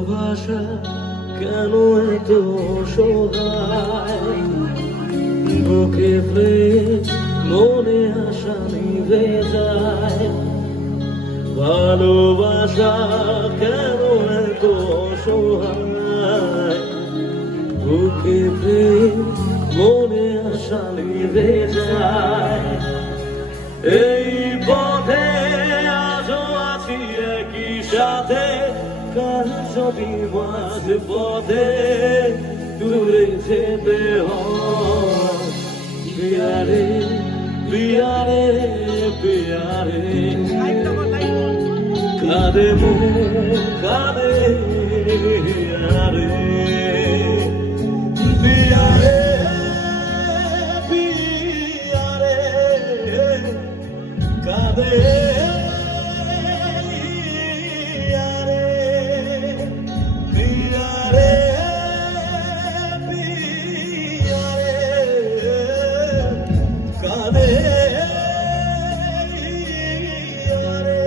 ভালোবাসা কেন এত অসহায়, বুকে প্রেম মনে আশা নিভে যায়। ভালোবাসা কেন এত অসহায়, বুকে প্রেম মনে আশা নিভে যায়। এই পথে আজও আছি একই সাথে, কাল যদি মাঝ পথে দূরে যেতে হয়। পিয়ারে পিয়ারে পিয়ারে, কাঁদে মন কাঁদে আরে। পিয়ারে পিয়ারে কাঁদে আরে। পিয়ারে পিয়ারে কাঁদে আরে।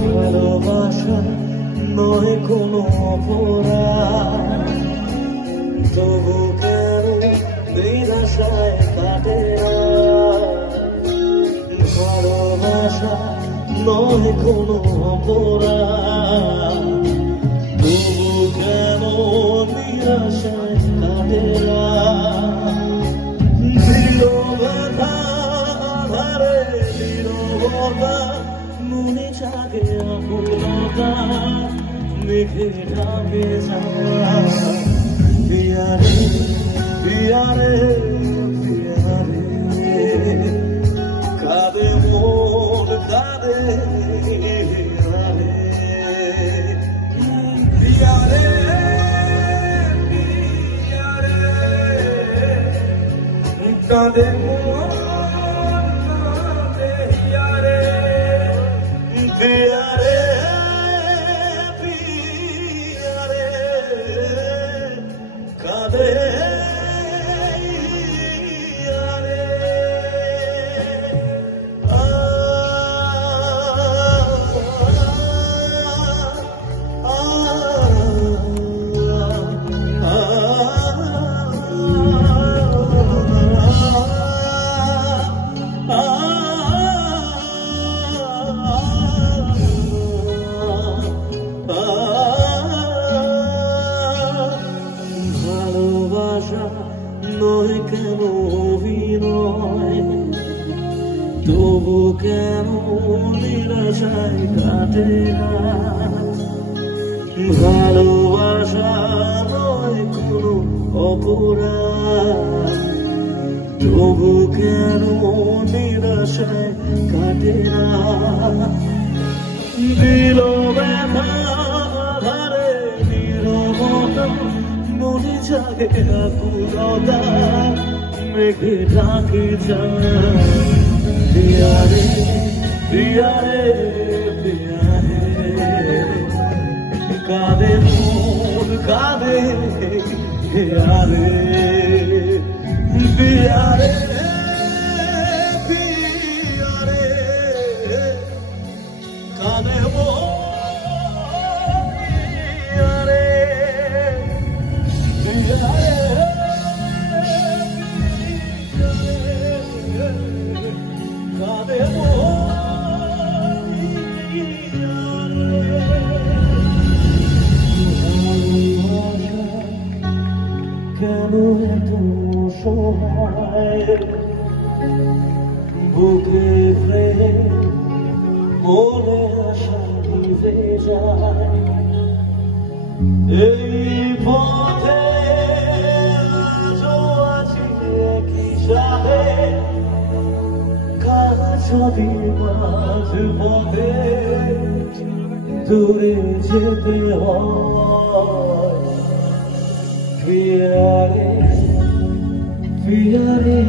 ভালোবাসা নয় কোনো অপরাধ, তবু কেন নিরাশায় কাটে না। ভালোবাসা নয় কোনো অপরাধ, তবু কেন নিরাশায় কাটে না। দৃঢ় ব্যথা আধারে নীরবতা, মনে জাগে আকুলতা, মেঘে ঢাকে যায়। পিয়ারে পিয়ারে পিয়ারে, কাঁদে মন কাঁদে আরে। পিয়ারে পিয়ারে কাঁদে মন কাঁদে আরে। পিয়ারে পিয়ারে কাঁদে আরে। ভালোবাসা নয় কেন অভিনয়, তবু কেন নিরাশায় কাটে না। ভালোবাসা নয় কোনো অপরাধ, তবু কেন নিরাশায় কাটে না। দিল ব্যথা আধারে নীরবতা, মনে জাগে আকুলতা, মেঘে ঢাকে যায়। পিয়ারে পিয়ারে পিয়ারে, কাঁদে মন কাঁদে আরে। পিয়ারে পিয়ারে কাঁদে মন পিয়ারে। পিয়ারে কাঁদে মন কেন এত সময়, বুকে প্রেম মনে আশা নিভে যায়। এই পথে আজও আছি একই সাথে, কাল যদি মাঝ পথে দূরে যেতে হয়। পিয়ারে পিয়ারে